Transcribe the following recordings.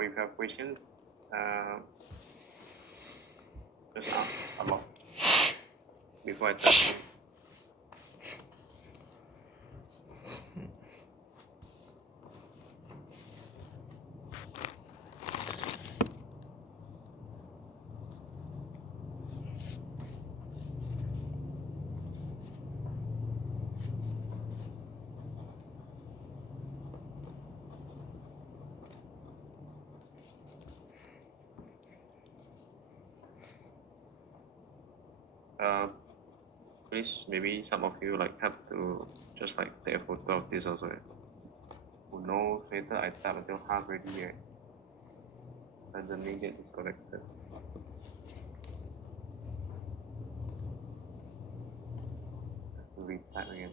So if you have questions, just ask about before I start. Please, maybe some of you like have to just like take a photo of this also. Who knows, later I type until half already here. Suddenly get disconnected. Have to retype again.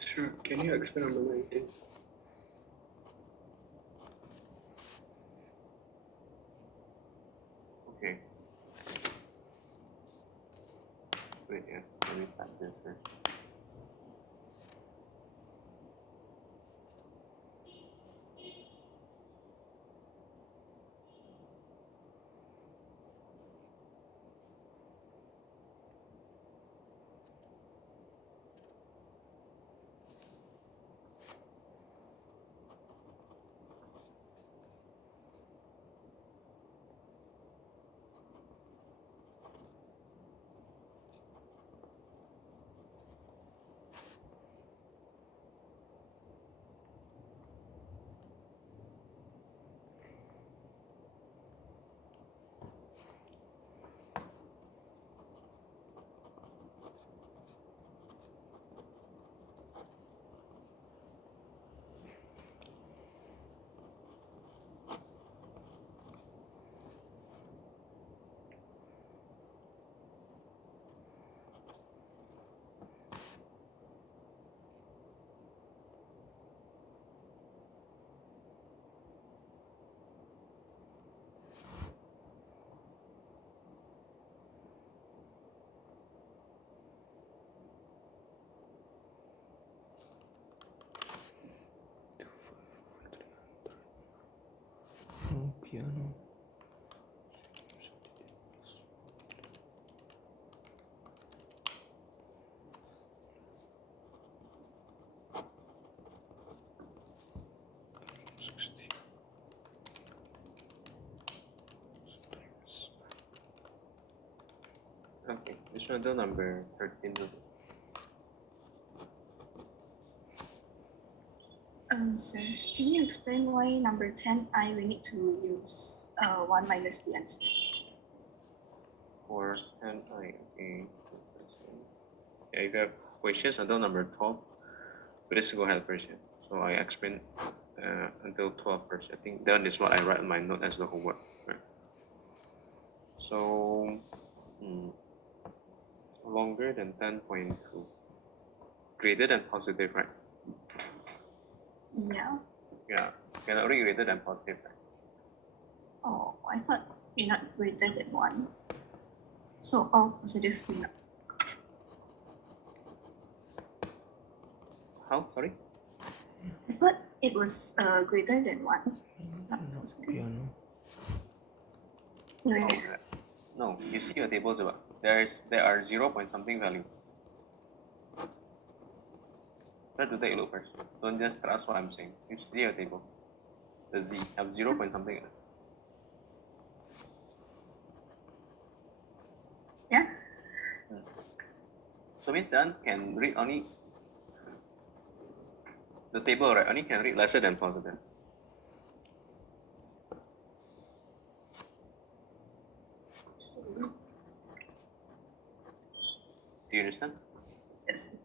Sure. Can you explain on the way it? Okay. Wait, yeah. Let me type this first. Piano. Okay, this one until number 13. Sir, can you explain why number 10 I we need to use 1 minus the answer? Or 10, okay. Yeah, if you have questions until number 12, please go ahead first. So I explain until 12 first. I think that is what I write in my note as the homework. Right? So longer than 10.2, greater than positive, right? Yeah. Yeah, cannot read greater than positive, right? Oh, I thought you're not greater than 1. So all positive not. How? Sorry? I thought it was greater than 1. Not positive. Piano. No, Oh, no, you see your table, there are 0 point something value. Try to take a look first. Don't just trust what I'm saying. You see your table. The Z have 0 point something. Yeah. So means then can read only the table, right? Only can read lesser than positive. Do you understand? Yes.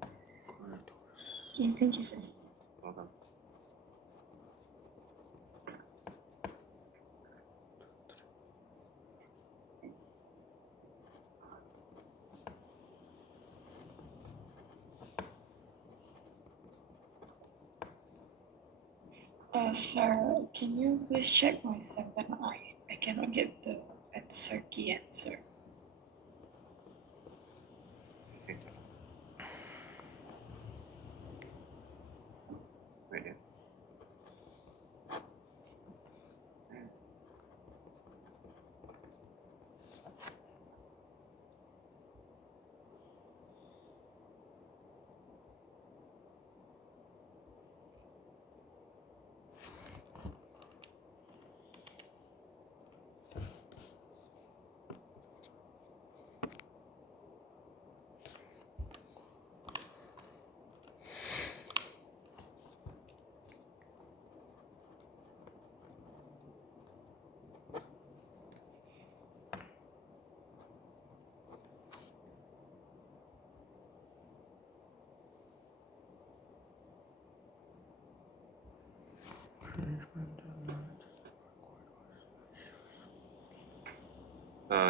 Okay, thank you, sir. Welcome. Sir, can you please check my 7i? I cannot get the key answer. Okay. Wait, yeah.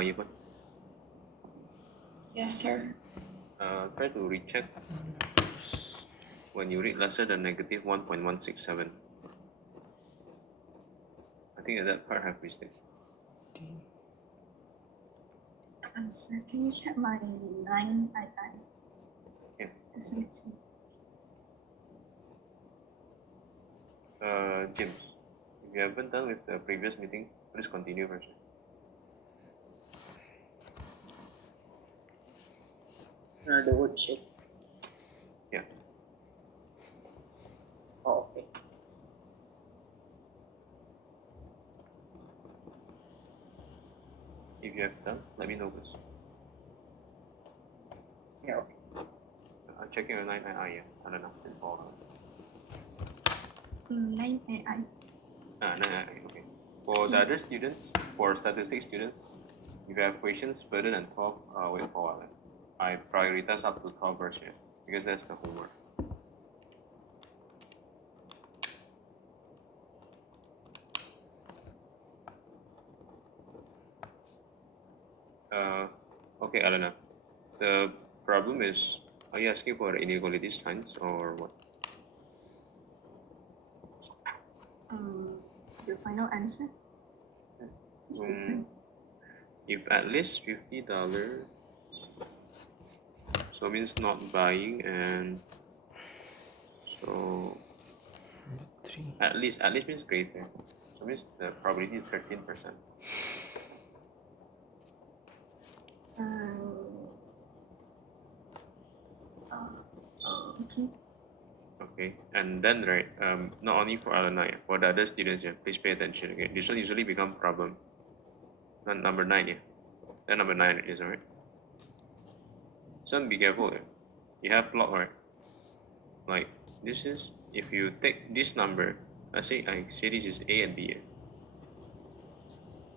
Yvonne, Yes, sir. try to recheck when you read lesser than negative 1.167. I think that part have mistake. Sir, can you check my 9ii? Yeah. You send it to me. James, if you haven't done with the previous meeting, please continue first. The wood chip. Yeah. Oh, okay. If you have done, let me know please. Yeah, okay. I'm checking your 9ii, yeah. I don't know. It's all. 9ii. 9ii, okay. For the other students, for statistics students, if you have questions further than 12, wait for a while. I prioritize up to 12 version because that's the homework. Okay, Alana. The problem is, are you asking for inequality signs or what? The final answer is different. If at least $50, so means not buying, and so at least means greater. So means the probability is 13%. Okay. Okay, and then right, not only for Alana, for the other students, yeah, please pay attention. Okay, this one usually become problem. Number 9, yeah. Then number 9 is alright. So be careful. Yeah. You have plot, right? Like this is, if you take this number, I say this is A and B.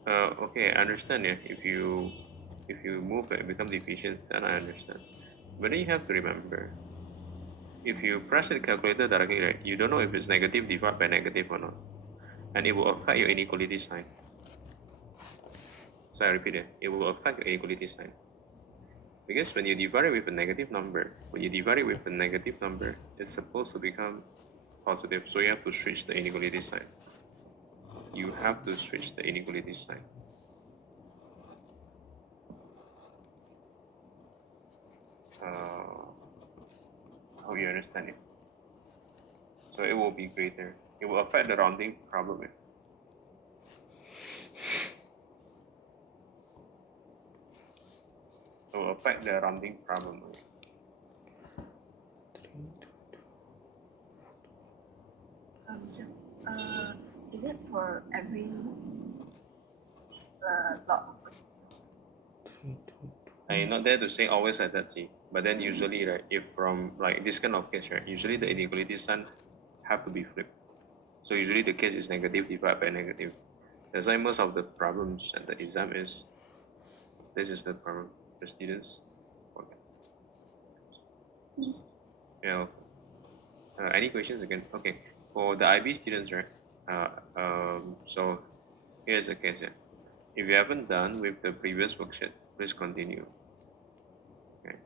Okay, I understand. Yeah, if you move it become deficient, then I understand. But then you have to remember, if you press the calculator directly, right, you don't know if it's negative divided by negative or not, and it will affect your inequality sign. So I repeat it will affect your inequality sign. Because when you divide it with a negative number, it's supposed to become positive. So you have to switch the inequality sign. You have to switch the inequality sign. How you understand it? So it will be greater. It will affect the rounding problem. It will affect the rounding problem. So, is it for every lot? I'm not there to say always like that, see. But then usually, right, if from like this kind of case, right, usually the inequality sign have to be flipped. So usually the case is negative divided by negative. That's why most of the problems at the exam is this is the problem for students. Okay. Yes. Yeah. Any questions again? Okay. For the IB students, right? So here's the case. Yeah. If you haven't done with the previous worksheet, please continue. Okay.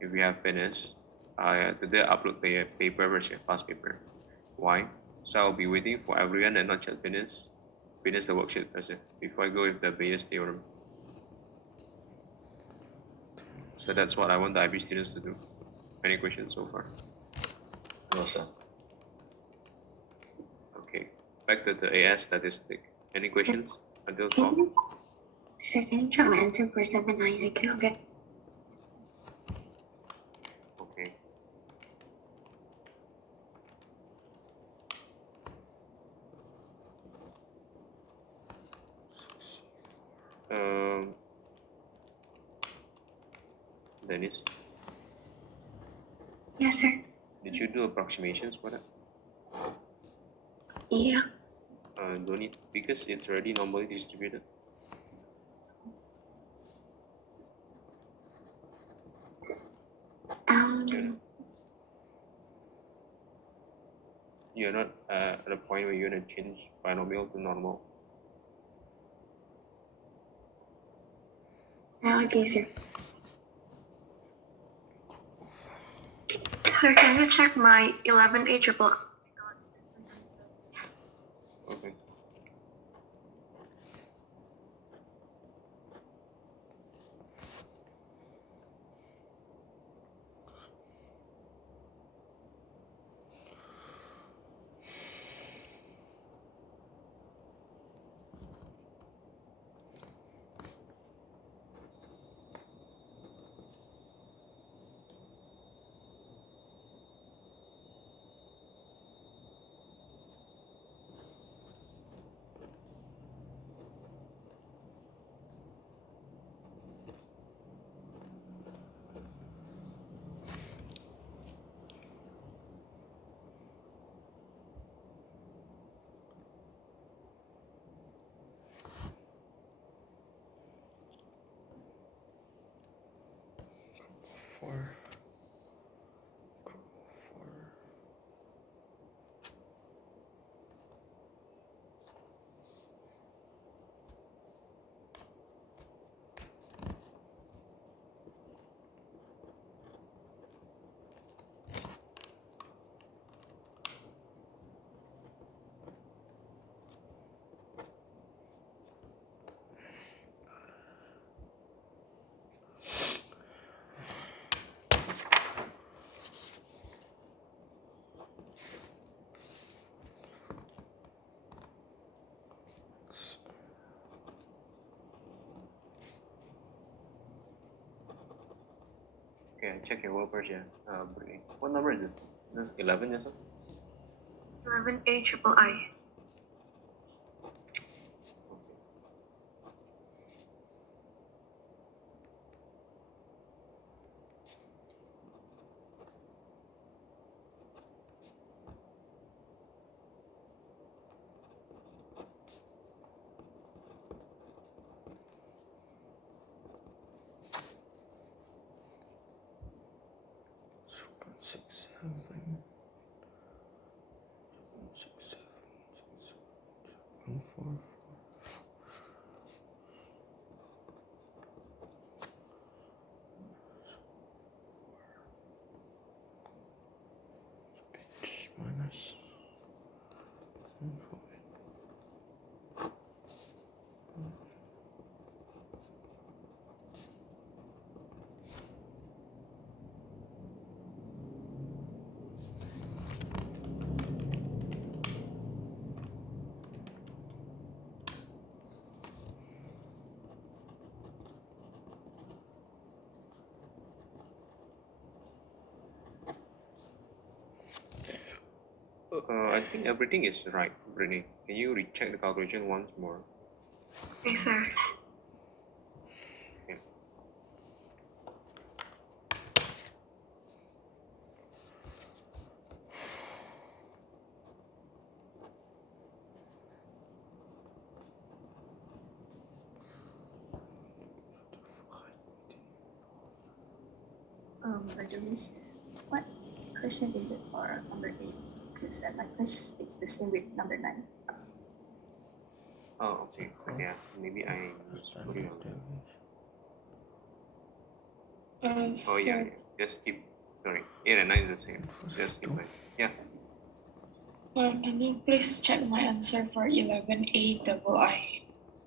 If you have finished, today upload the paper version, past paper. Why? So I'll be waiting for everyone and not just finish the worksheet first before I go with the Bayes theorem. So that's what I want the IB students to do. Any questions so far? No, sir. Okay. Back to the AS statistic. Any questions until Can 12? you, sir, can you check my answer for 7-9? I cannot get. Okay. Dennis, Yes, sir. did you do approximations for that? Yeah. Don't need, because it's already normally distributed. You're not at a point where you're gonna change binomial to normal. Okay, sir. Sir, can you check my 11A triple? Okay. Four. Okay, check your work version. What number is this? Is this 11, yes, sir? 11A triple I. Six, seven. 1, 4. Minus. I think everything is right, Brittany. Can you recheck the calculation once more? Okay, sir. By the way, what question is it for number 8? Because at my place it's the same with number 9. Oh, okay. Yeah, maybe I put it on. Oh yeah, yeah. Just keep. Sorry, 8 and 9 is the same. Just keep 9. Yeah. Can you please check my answer for 11A double I?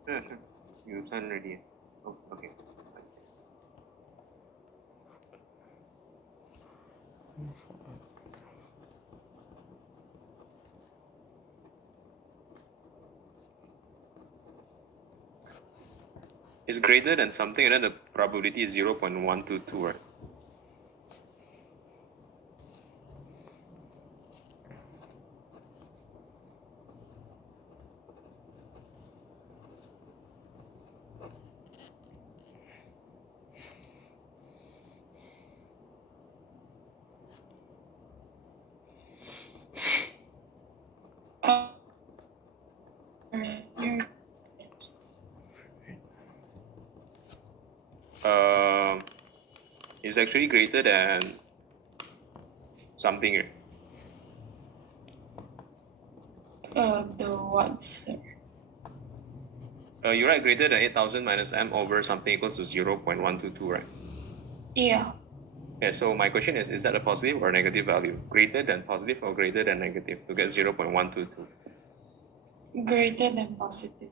Sure, sure. You done already. Oh, okay. It's greater than something, and then the probability is 0.122, right? You're It's actually greater than something. the what, sir? You write greater than 8,000 minus m over something equals to 0.122, right? Yeah, Okay, so my question is that a positive or a negative value? Greater than positive or greater than negative to get 0.122? greater than positive.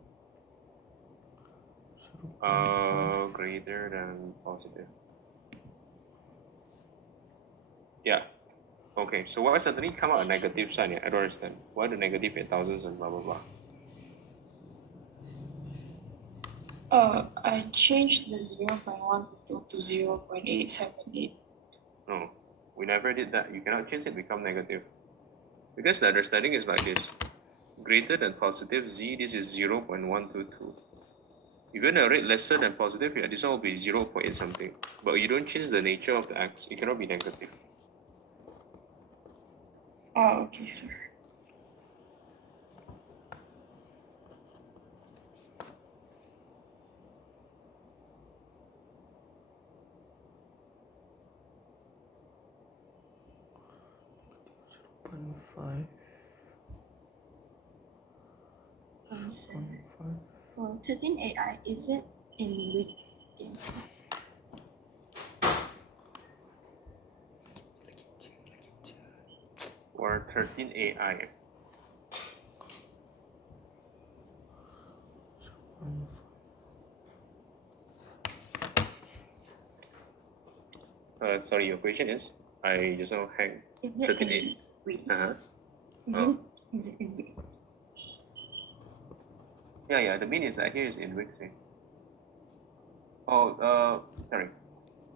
Greater than positive. Yeah. Okay, so why suddenly come out a negative sign? Yeah, I don't understand. Why the negative 8,000 and blah blah blah? I changed the 0.122 to 0.878. No, we never did that. You cannot change it become negative. Because the understanding is like this. Greater than positive z, this is 0.122. If you're going to rate lesser than positive, yeah, this one will be 0.8 something. But you don't change the nature of the x, it cannot be negative. Oh, okay, sir. So for 13 AI, is it in week as well? Or 13 AI. Sorry, your question is? I just now hang. Is it 13 in week? Uh-huh. Is it in week? Yeah, the mean is here is in weeks. Sorry.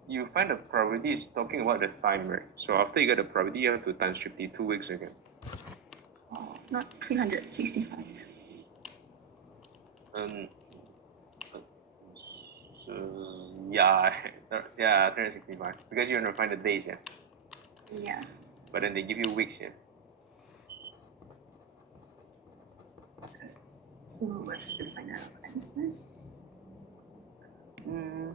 You find the probability is talking about the time, right? So after you get the probability, you have to times 52 weeks again. Oh, not 365. So, yeah, so, yeah, 365. Because you're gonna find the days, yeah. Yeah. But then they give you weeks, yeah. So what's the final answer? Yeah.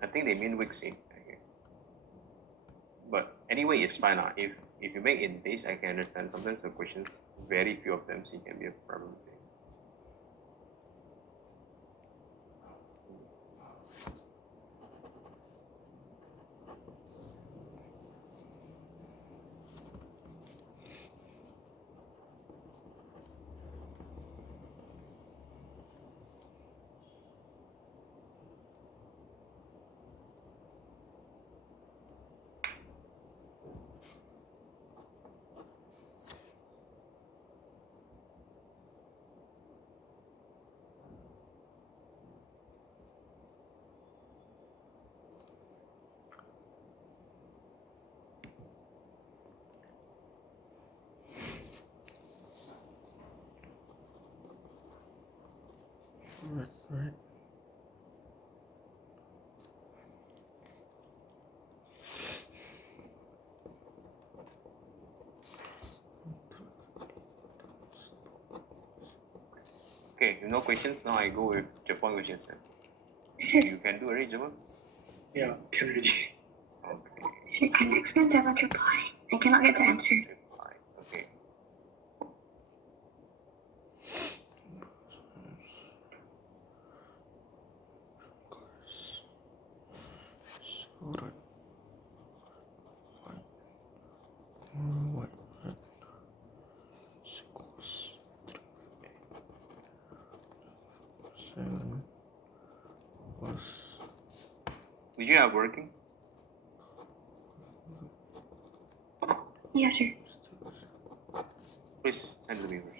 I think they mean weeks, yeah. Okay. But anyway, it's fine. If you make in days, I can understand. Sometimes the questions, very few of them, so it can be a problem. Right. Okay, if no questions, now I go with Japan questions. Sure. You can do already, Japan? Yeah, can ready. Okay. Sir, can you explain 7 triple I? I cannot get the answer. Okay. Alright. Fine. White, red. Equals 7 plus Did you have working? Yes, sir. Please send to me first.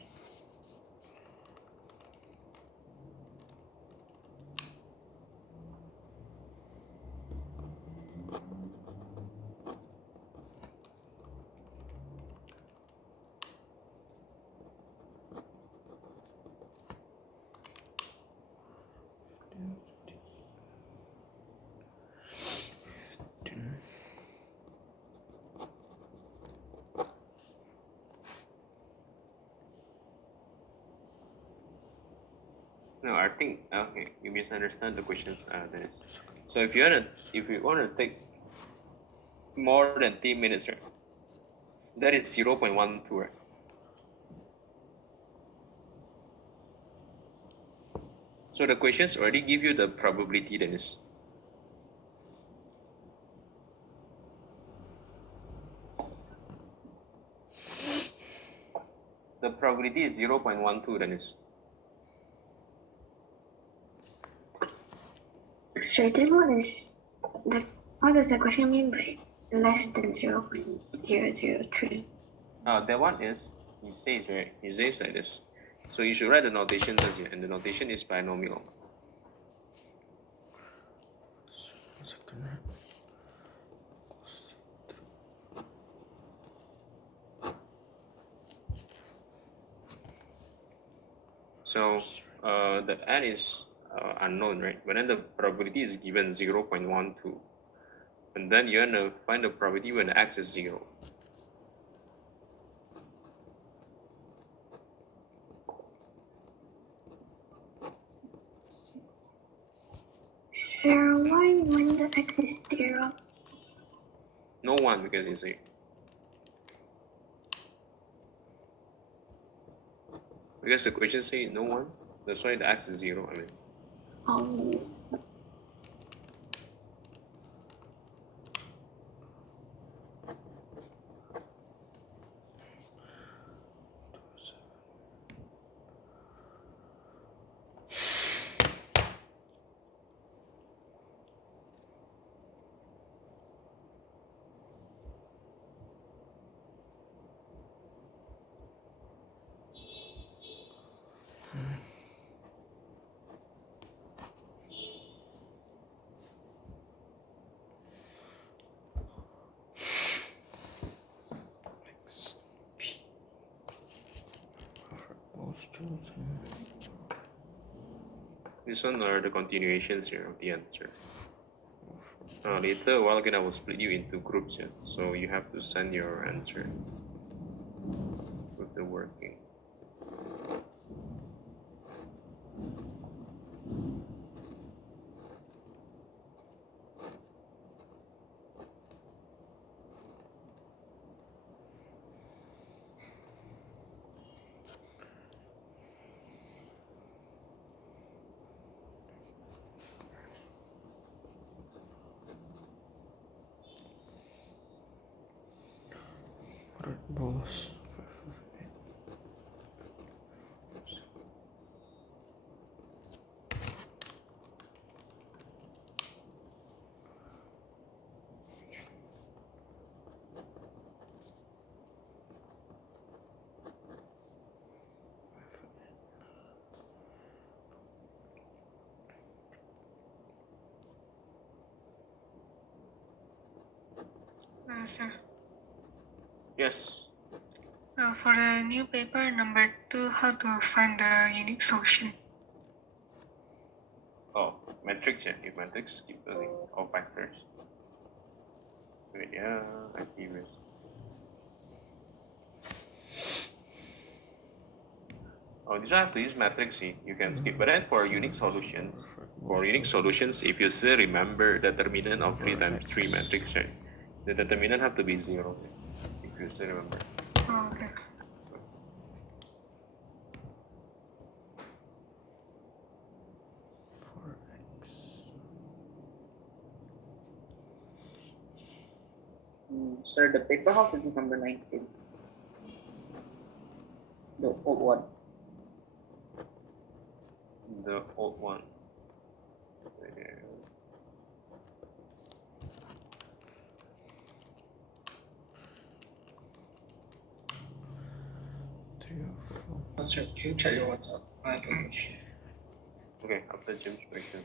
No, I think okay. You misunderstand the questions, Dennis. So if you wanna take more than 10 minutes, right? That is 0.12, right? So the questions already give you the probability, Dennis. The probability is 0.12, Dennis. Sir, then what does the question mean by less than 0.003? That one is, he says, right? He says like this. So you should write the notation first here, and the notation is binomial. second, right? So the n is unknown, right? But then the probability is given 0.12. And then you're gonna find the probability when x is 0. Sir, why when the x is 0? No 1 because it's a. Because the question say no 1. That's why the x is 0. I mean. Oh, X, P. Both chosen. This one are the continuations here of the answer. Later, while again, I will split you into groups here. So you have to send your answer with the working. Red balls. Sir, Yes. for the new paper number 2, how to find the unique solution? Oh, matrix, yeah. If matrix, keep the link all factors. Wait, yeah, I see this. Oh, this I have to use matrix C. You can skip. But then for unique solutions, if you still remember the determinant of 3 times 3 matrix, right? The determinant have to be 0. If you still remember. Oh, okay. For x. Sir, the paper how to do number 19? The old one. The old one. Sir, can you check your WhatsApp? I don't know. Okay, after Jim's question.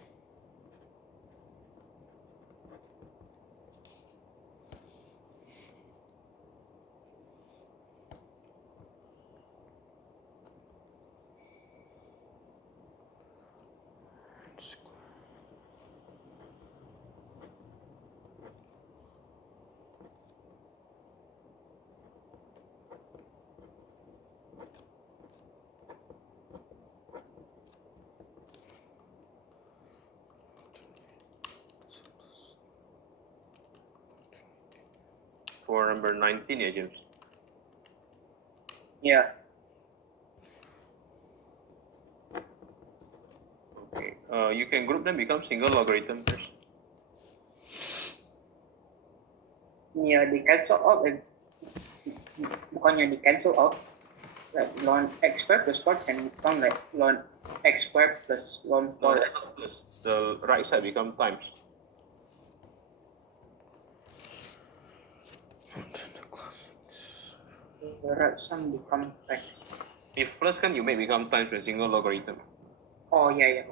For number 19, yeah, James. Yeah. Okay. You can group them become single logarithm first. Yeah, they cancel out. Bukannya di cancel out. Like ln x squared plus 4 can become like ln x squared plus ln 4. That's not plus. The right side become times. The right sum become x. If plus can you may become times with single logarithm. Oh yeah, okay.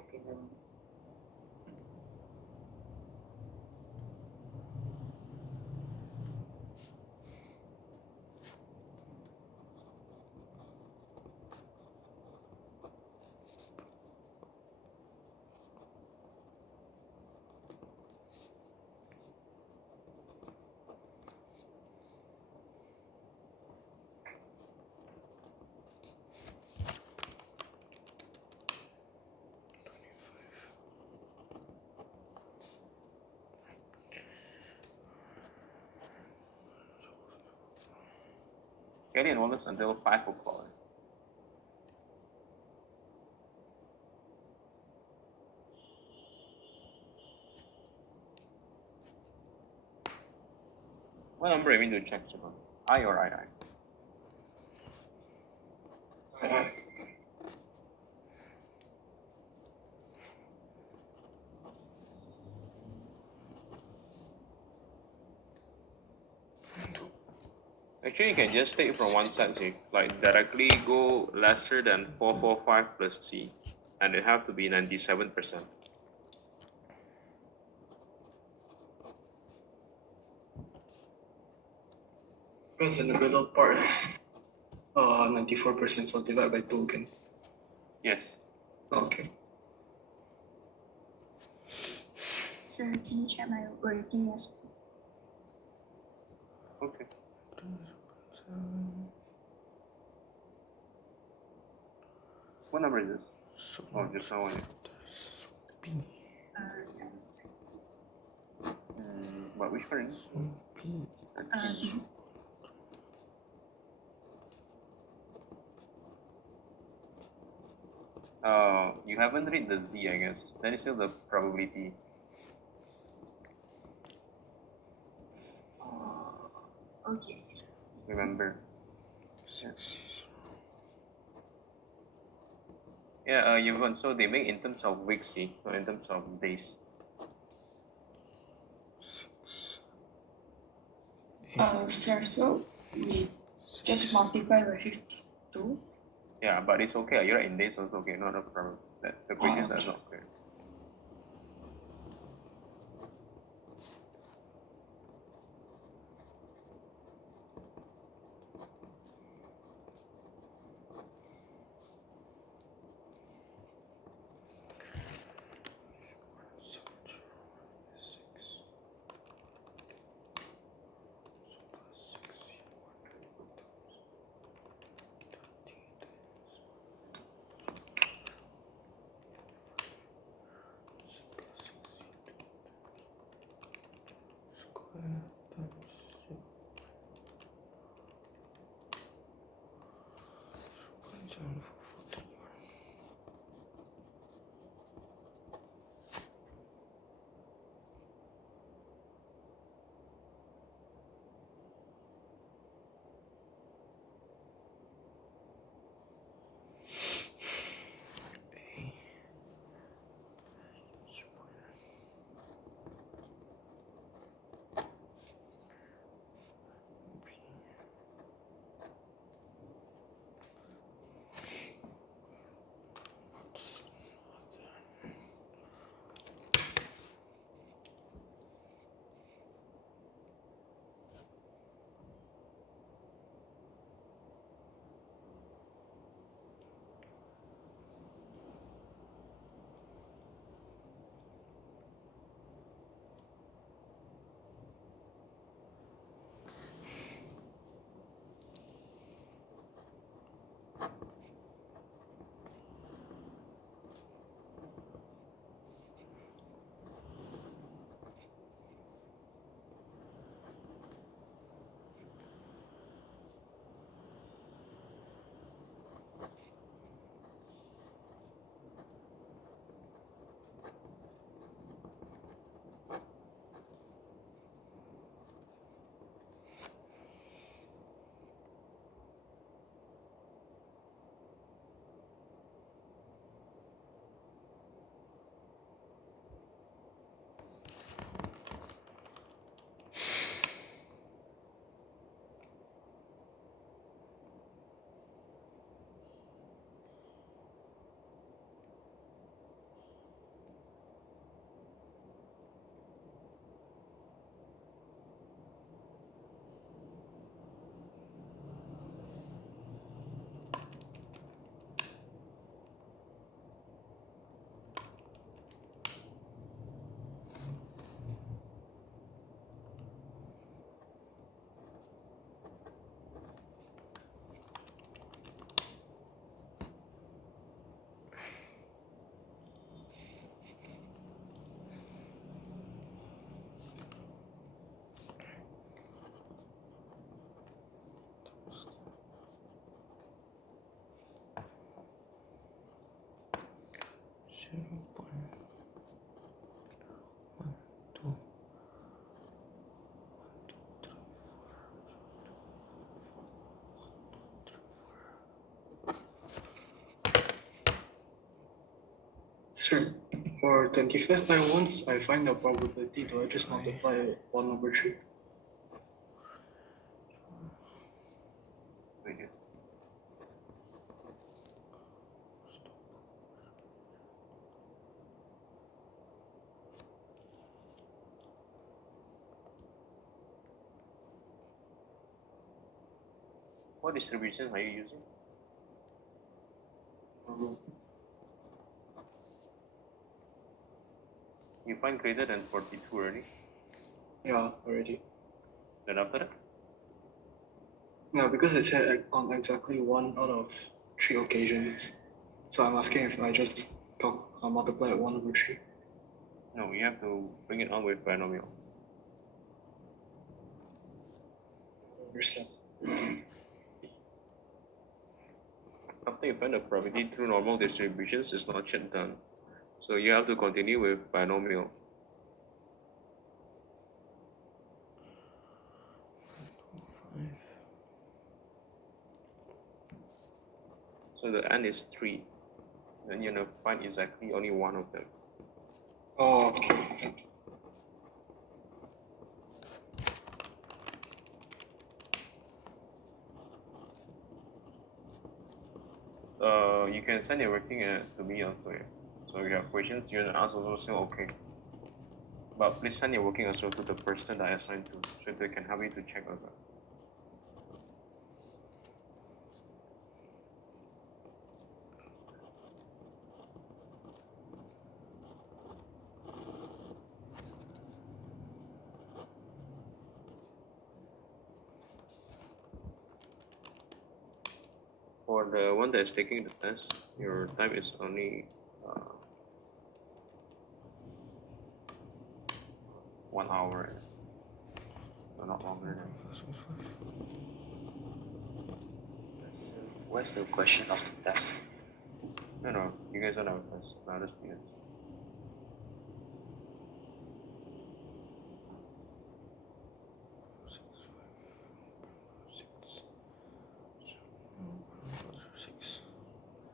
Kelly and Wallace until 5 o'clock. What number are we to check? I or II? Actually, you can just take from one side, see, like directly go lesser than 445 plus C, and it have to be 97%. Because in the middle part is 94%, so divide by 2 again. Yes. Okay. Sir, can you check my working as well? Okay. What number is this? Oh, just now one. But which one? You haven't read the Z, I guess. Then it's still the probability. Okay. Remember. Yeah, you want, so they make in terms of weeks, see, not in terms of days. Sir, so we just multiply by 52. Yeah, but it's okay. You're in days also okay, not a problem. That the equations are not clear. 0.12. Sir, for 25 by once, I find the probability. Do I just multiply 1/3? Wait here. What distribution are you using? You find greater than 42 already. Yeah, already. Then after that, No, because it said on exactly 1 out of 3 occasions. So I'm asking if I just multiply it 1/3. no, you have to bring it on with binomial. Understand? After you find the probability through normal distributions, it's not yet done. So you have to continue with binomial. So the n is 3. Then you're gonna find exactly only one of them. Oh, okay. You can send your working to me also. Yeah. So if you have questions, you wanna ask also, still okay. But please send your working also to the person that I assigned to, so they can help you to check over. For the one that is taking the test, your time is only 1 hour, so not longer than. So what's the question of the test? No, you guys don't have a test. I'll just be it.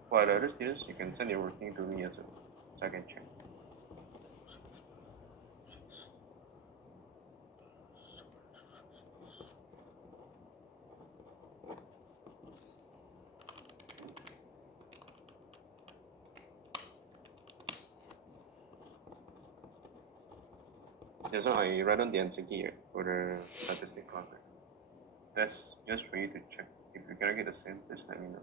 For the other students, you can send your working to me as well, so I can check. That's why I write on the answer key here for the statistic club. That's just for you to check. If you cannot get the same, just let me know.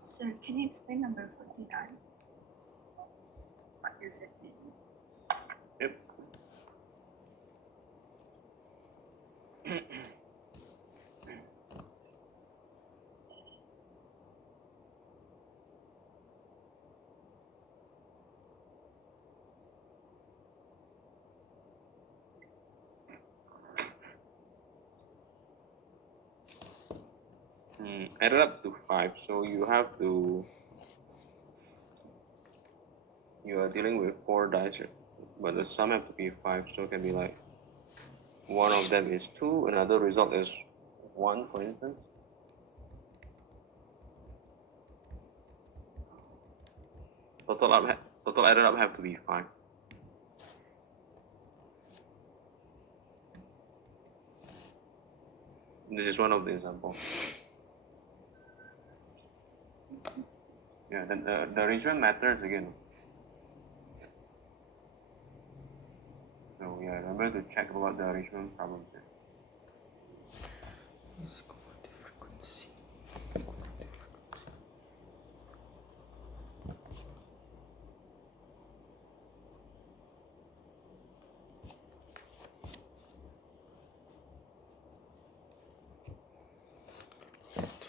Sir, can you explain number 49? What does it mean? Yep. added up to 5, so you are dealing with 4 dice, right? But the sum have to be 5, so it can be like one of them is 2, another result is 1, for instance. Total added up have to be 5. This is one of the examples. Yeah, then the arrangement matters again. So yeah, remember to check about the arrangement problem here. Let's go for the frequency. Time.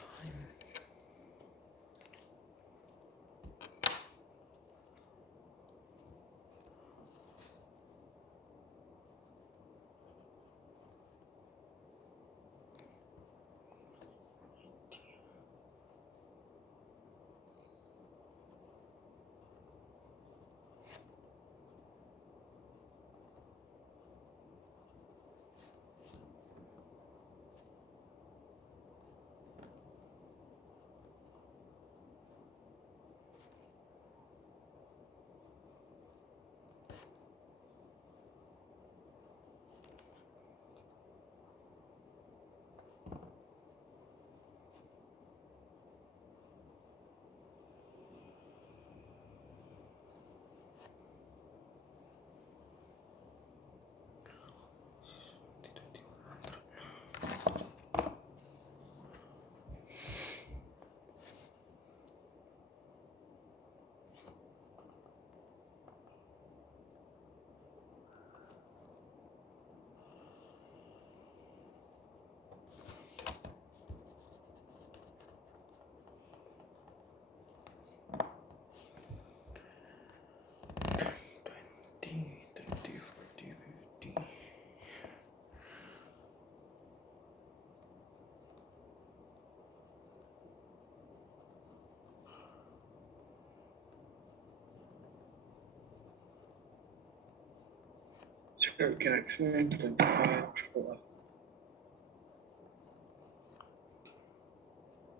Sure, can I explain 25 triple up?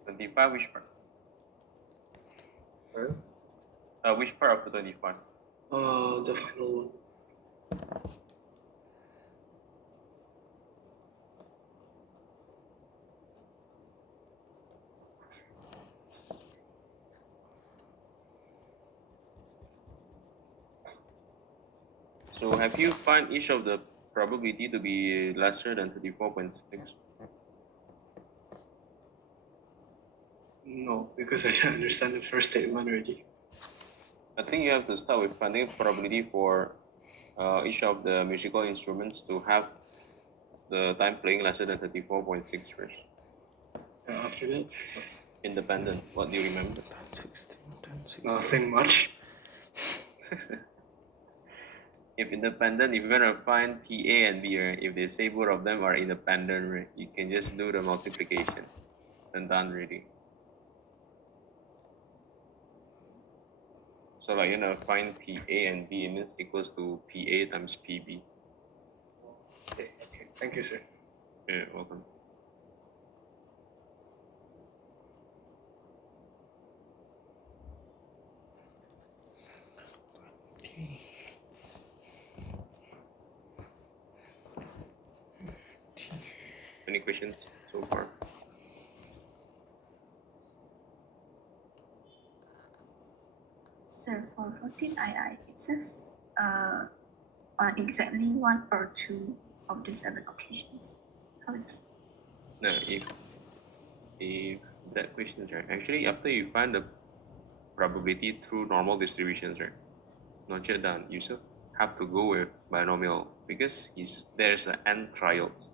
25, which part? Right? Which part of the 25? The final one. So have you find each of the probability to be lesser than 34.6? No, because I didn't understand the first statement already. I think you have to start with finding probability for each of the musical instruments to have the time playing lesser than 34.6 first. After that, Independent, what do you remember? nothing much. If independent, if you're gonna find PA and B, right, if they say both of them are independent, right, you can just do the multiplication and done already. So like find PA and B, it means equals to PA times PB. Okay, thank you, sir. Yeah, welcome. Any questions so far? Sir, for 14II, it says on exactly 1 or 2 of the 7 occasions. How is that? No, if that question is right, actually after you find the probability through normal distributions, right, not yet done, you still have to go with binomial because there's an n trials.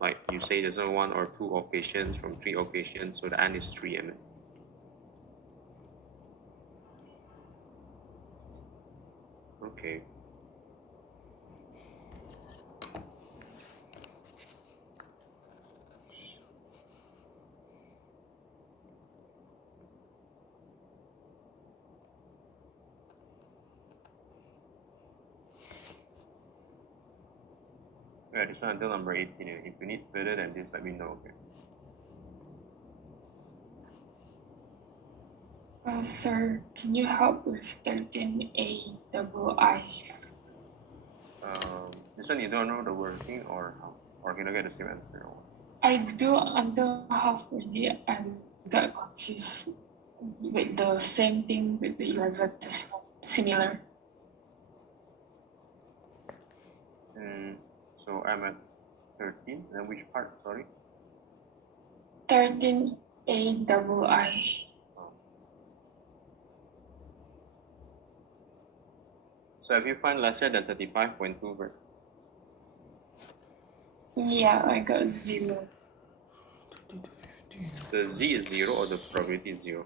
Like you say there's a 1 or 2 occasions from 3 occasions, so the n is 3. Okay. Right, this one until number 18. If you need further than this, let me know. Okay. Sir, can you help with 13A double I? This one you don't know the working or how? Or can I get the same answer? Or what? I do until half already. I got confused with the same thing with the 11, just not similar. So I'm at 13. And which part? Sorry. 13A double I. So if you find lesser than 35.2, right? Yeah, I got 0. 20 to 15. The z is 0 or the probability is 0?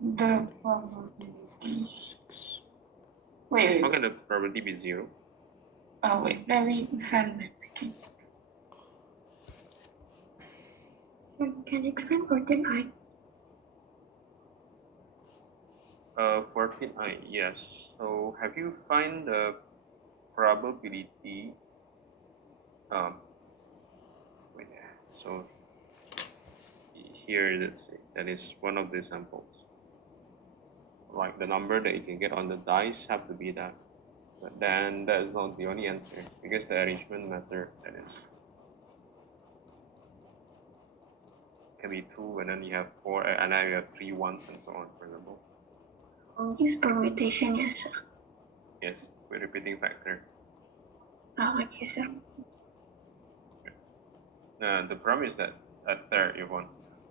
The probability. 6. Wait, How wait. can the probability be 0? Wait, let me find my bracket. So can you explain 14I? 14i, yes. So have you find the probability? Wait, so here let's say that is one of the samples. Like the number that you can get on the dice have to be that. But then that is not the only answer because the arrangement method that is can be 2 and then you have 4 and then you have 3 ones and so on, for example. This permutation, yes, sir. Yes, with repeating factor. Okay, sir. The problem is that at there you want.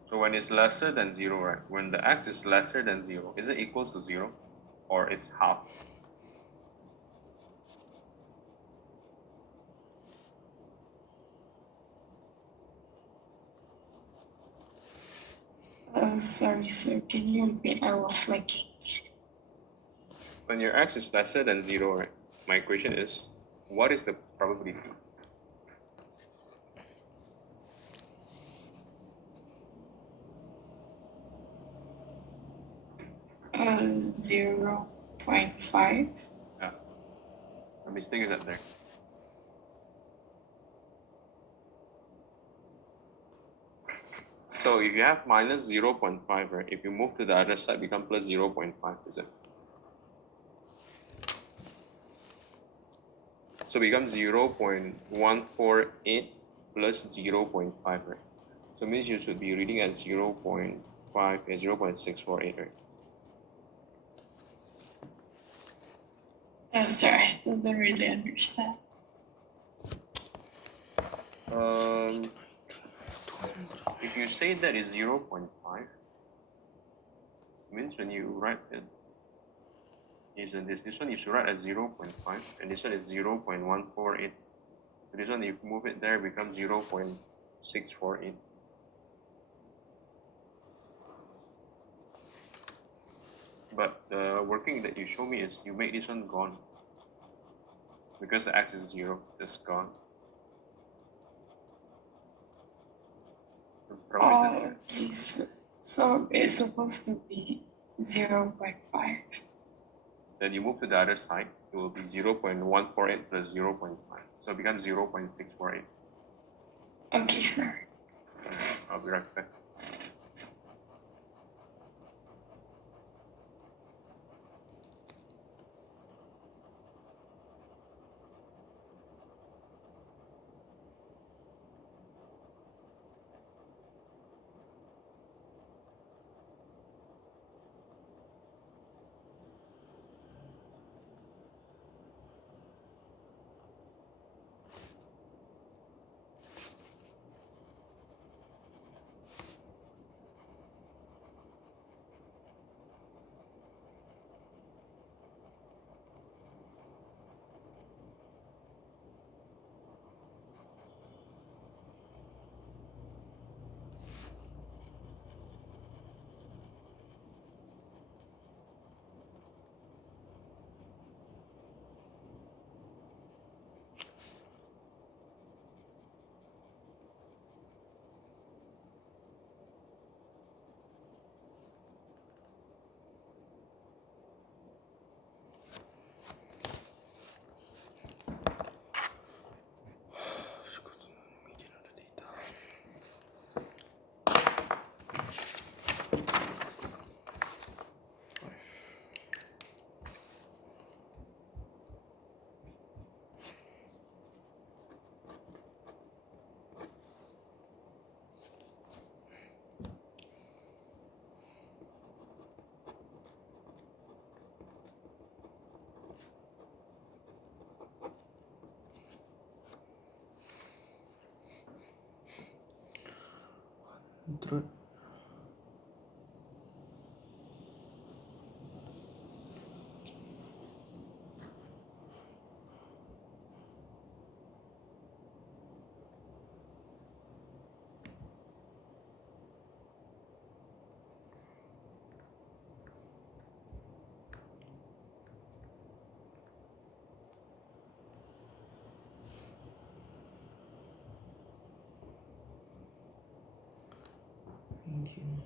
So when it's lesser than 0, right? When the x is lesser than 0, is it equals to 0 or it's half? Sorry, sir. Can you repeat? I was lagging. When your x is lesser than 0, right? My question is, what is the probability? 0.5. Yeah. The mistake is up there. So if you have minus 0.5, right? If you move to the other side, become plus 0.5, is it? So become 0.148 plus 0.5, right? So means you should be reading at 0.5 and 0.648, right? Sir, I still don't really understand. If you say that is 0.5, means when you write it, isn't this one you should write at 0.5 and this one is 0.148. So this one, if you move it there, becomes 0.648. But the working that you show me is you make this one gone. Because the x is 0, it's gone. The problem is that Okay, so it's supposed to be 0.5. then you move to the other side, it will be 0.148 plus 0.5. So it becomes 0.648. Okay, sir. I'll be right back. 100. Indian.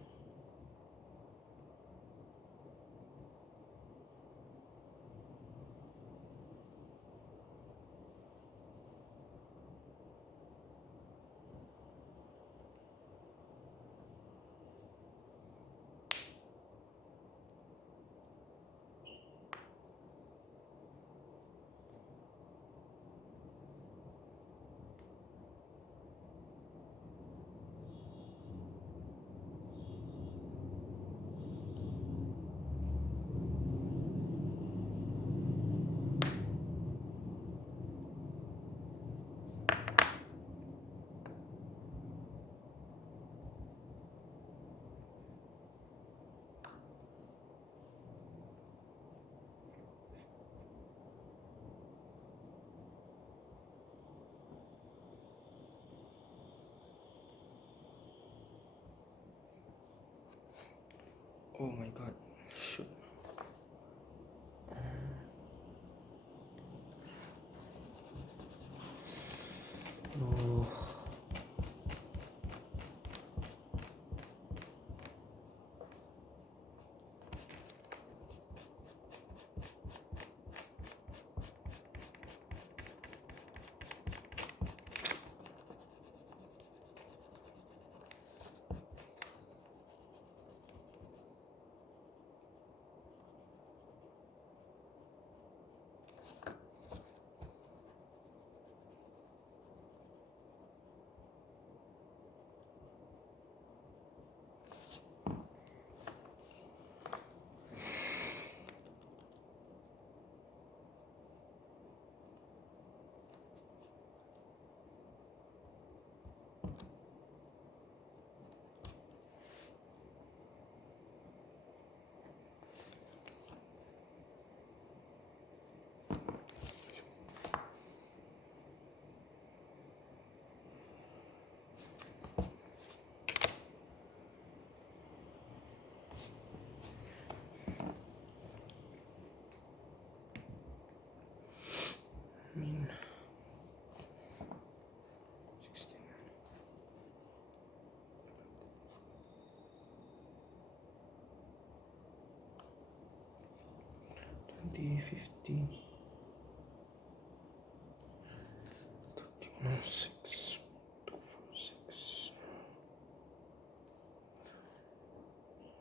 Oh my god, shoot. Oh. Mean 16. 20, 50. 31, 6. 2, 4, 6.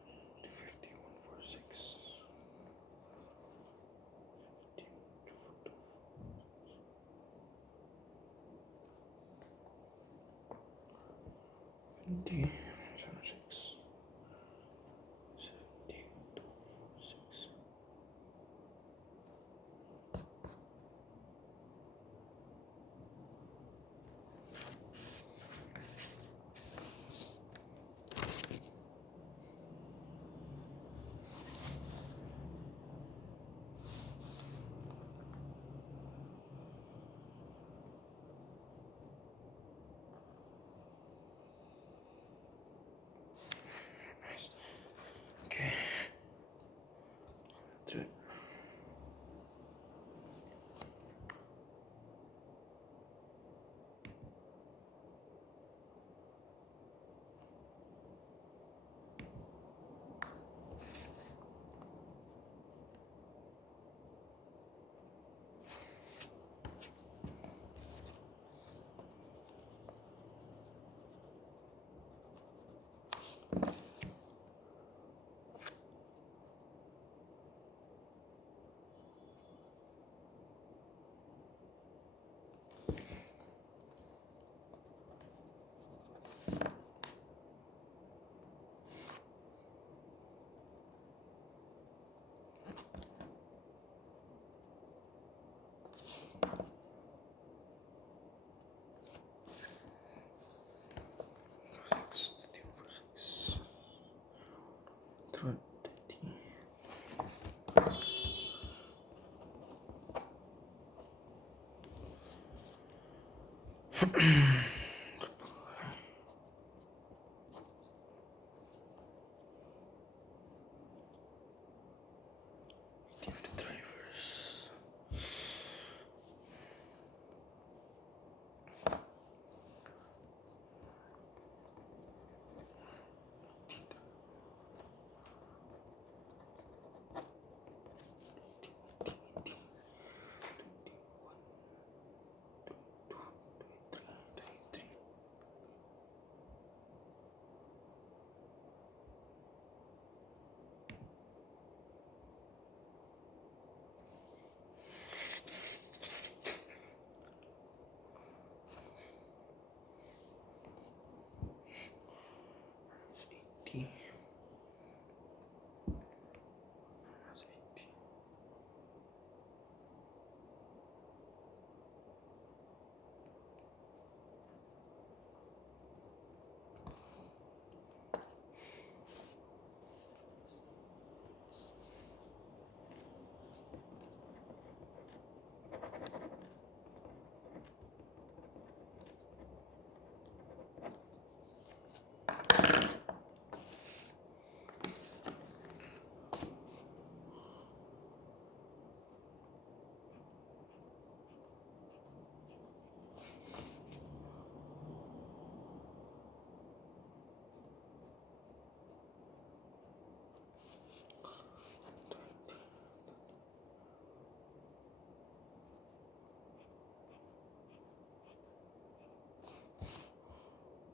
250, 1, 4, 6. 50, 2, 4, 2. 20, 7, 6. 70, 2, 4, 6. 20,